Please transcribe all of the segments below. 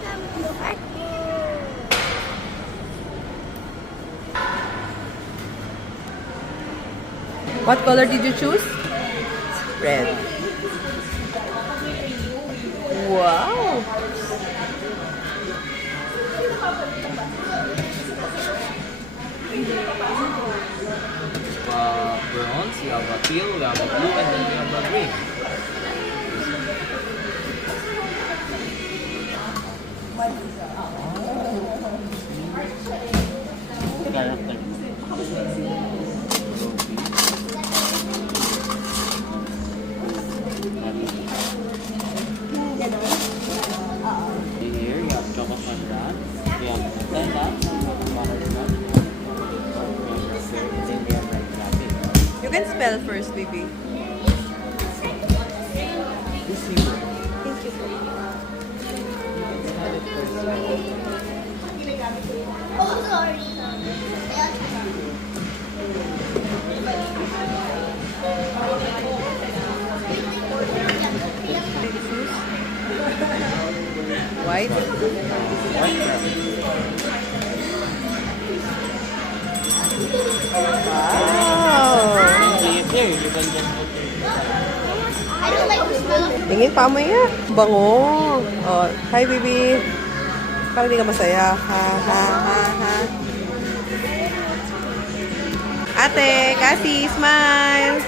Welcome to Artboom! What color did you choose? Red. Wow! Bronze, you have a teal, you have a blue, and then you have a green. Here you have chocolate fondant, you have Nutella, butterscotch, and then you have like latte. You can spell first, baby. Thank you. Oh, sorry. White. Wow! Here, you can just put I don't like the smell of Tingin pa mo yan. Bango. Oh, hi, baby. Parang di ka masaya. Ha, ha, ha, ha. Ate, Cassie, smile.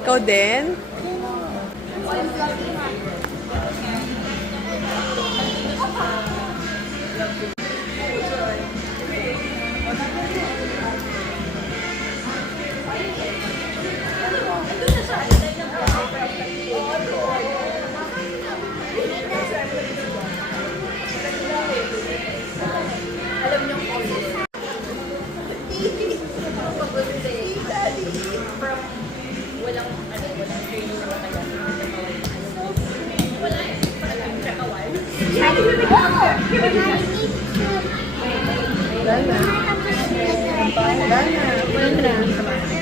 Ikaw din? Dana.